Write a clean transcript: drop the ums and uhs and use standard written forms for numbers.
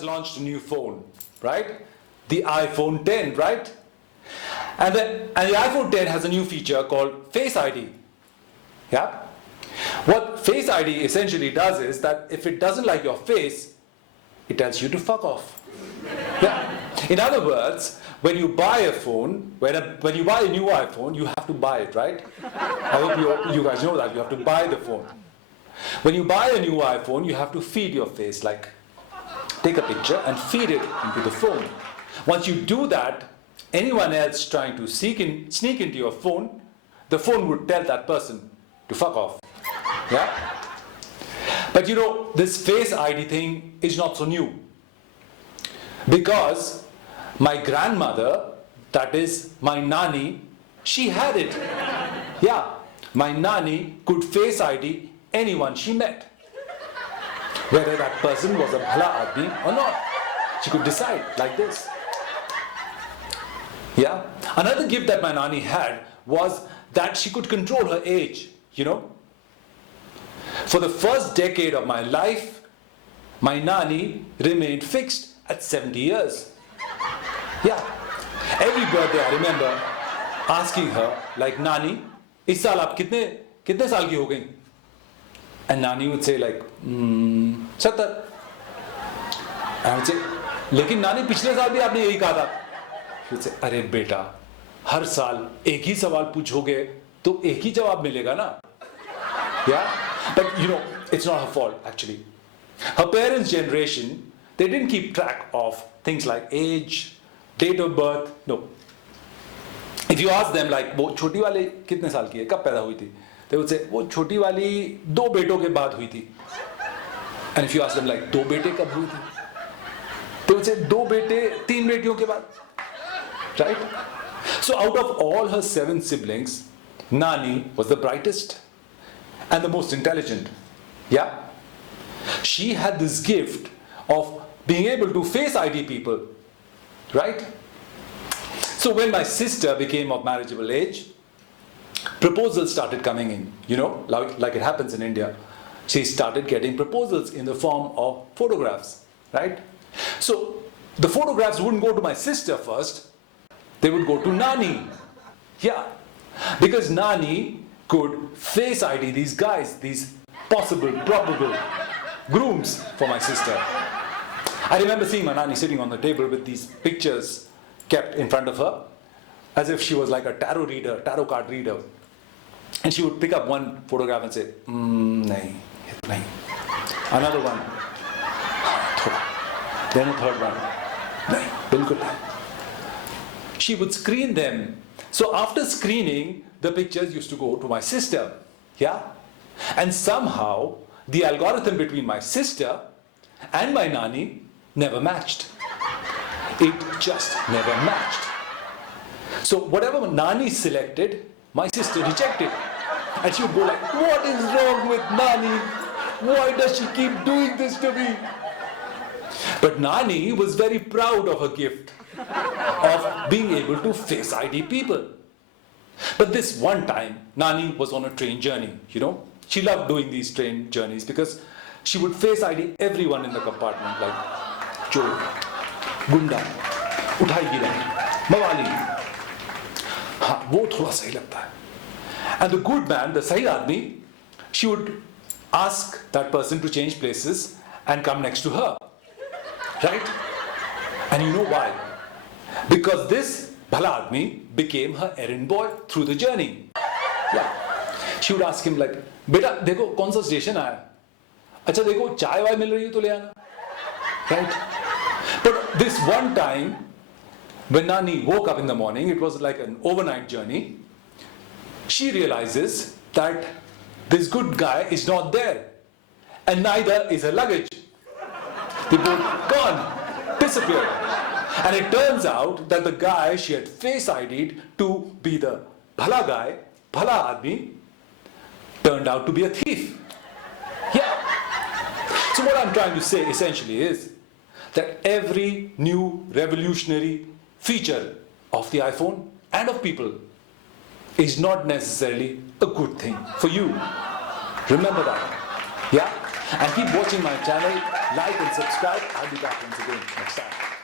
has launched a new phone, right? The iPhone 10, right? And the iPhone 10 has a new feature called Face ID. Yeah? What Face ID essentially does is that if it doesn't like your face, it tells you to fuck off. Yeah? In other words, when you buy a phone, when you buy a new iPhone, you have to buy it, right? I hope you guys know that. You have to buy the phone. When you buy a new iPhone, you have to feed your face, like take a picture and feed it into the phone. Once you do that, anyone else trying to sneak into your phone, the phone would tell that person to fuck off. Yeah? But you know, this Face ID thing is not so new. Because my grandmother, that is my nani, she had it. Yeah, my nani could Face ID anyone she met. Whether that person was a bhala aadmi or not. She could decide like this. Yeah. Another gift that my nani had was that she could control her age, you know. For the first decade of my life, my nani remained fixed at 70 years. Yeah. Every birthday I remember asking her, like, Nani, is saal aap kitne saal ki ho gayi? And Nani would say like, 70. I would say, लेकिन नानी पिछले साल भी आपने यही कहा था. She would say, अरे बेटा, हर साल एक ही सवाल पूछोगे तो एक ही जवाब मिलेगा ना. Yeah, but you know, it's not her fault actually. Her parents' generation, they didn't keep track of things like age, date of birth. No. If you ask them like, वो छोटी वाली कितने साल की है, कब पैदा हुई थी? They would say, वो छोटी वाली 2 बेटों के बाद हुई थी. And if you ask them like, 2 बेटे कब हुई थी? They would say, 2 बेटे 3 बेटियों के बाद. Right? So out of all her 7 siblings, Nani was the brightest and the most intelligent. Yeah? She had this gift of being able to Face ID people. Right? So when my sister became of marriageable age, proposals started coming in, you know, like it happens in India. She started getting proposals in the form of photographs, right? So the photographs wouldn't go to my sister first, they would go to Nani. Yeah, because Nani could Face ID these guys, these possible, probable grooms for my sister. I remember seeing my Nani sitting on the table with these pictures kept in front of her, as if she was like a tarot card reader. And she would pick up one photograph and say, nahi, nahi. Another one, thoda. Then a third one, nahi, bilkul nahi. She would screen them. So after screening, the pictures used to go to my sister. Yeah? And somehow, the algorithm between my sister and my Nani never matched. It just never matched. So whatever Nani selected, my sister rejected. And she would go like, what is wrong with Nani? Why does she keep doing this to me? But Nani was very proud of her gift of being able to Face ID people. But this one time, Nani was on a train journey, you know. She loved doing these train journeys because she would Face ID everyone in the compartment, like Chor, Gunda, Uthai Gira, Mawali. हाँ, वो थोड़ा सही लगता है. And the good man, the sahi aadmi, she would ask that person to change places and come next to her. Right? And you know why? Because this bhala aadmi became her errand boy through the journey. Yeah. She would ask him like, बेटा देखो कौन सा station आया? अच्छा देखो चाय वाय मिल रही है तो ले आना. Right? But this one time, when Nani woke up in the morning, it was like an overnight journey, she realizes that this good guy is not there. And neither is her luggage. They both gone, disappeared. And it turns out that the guy she had Face ID'd to be the bhala guy, bhala aadmi, turned out to be a thief. Yeah. So what I'm trying to say essentially is that every new revolutionary feature of the iPhone and of people is not necessarily a good thing for you. Remember that. Yeah? And keep watching my channel, like and subscribe. I'll be back once again next time.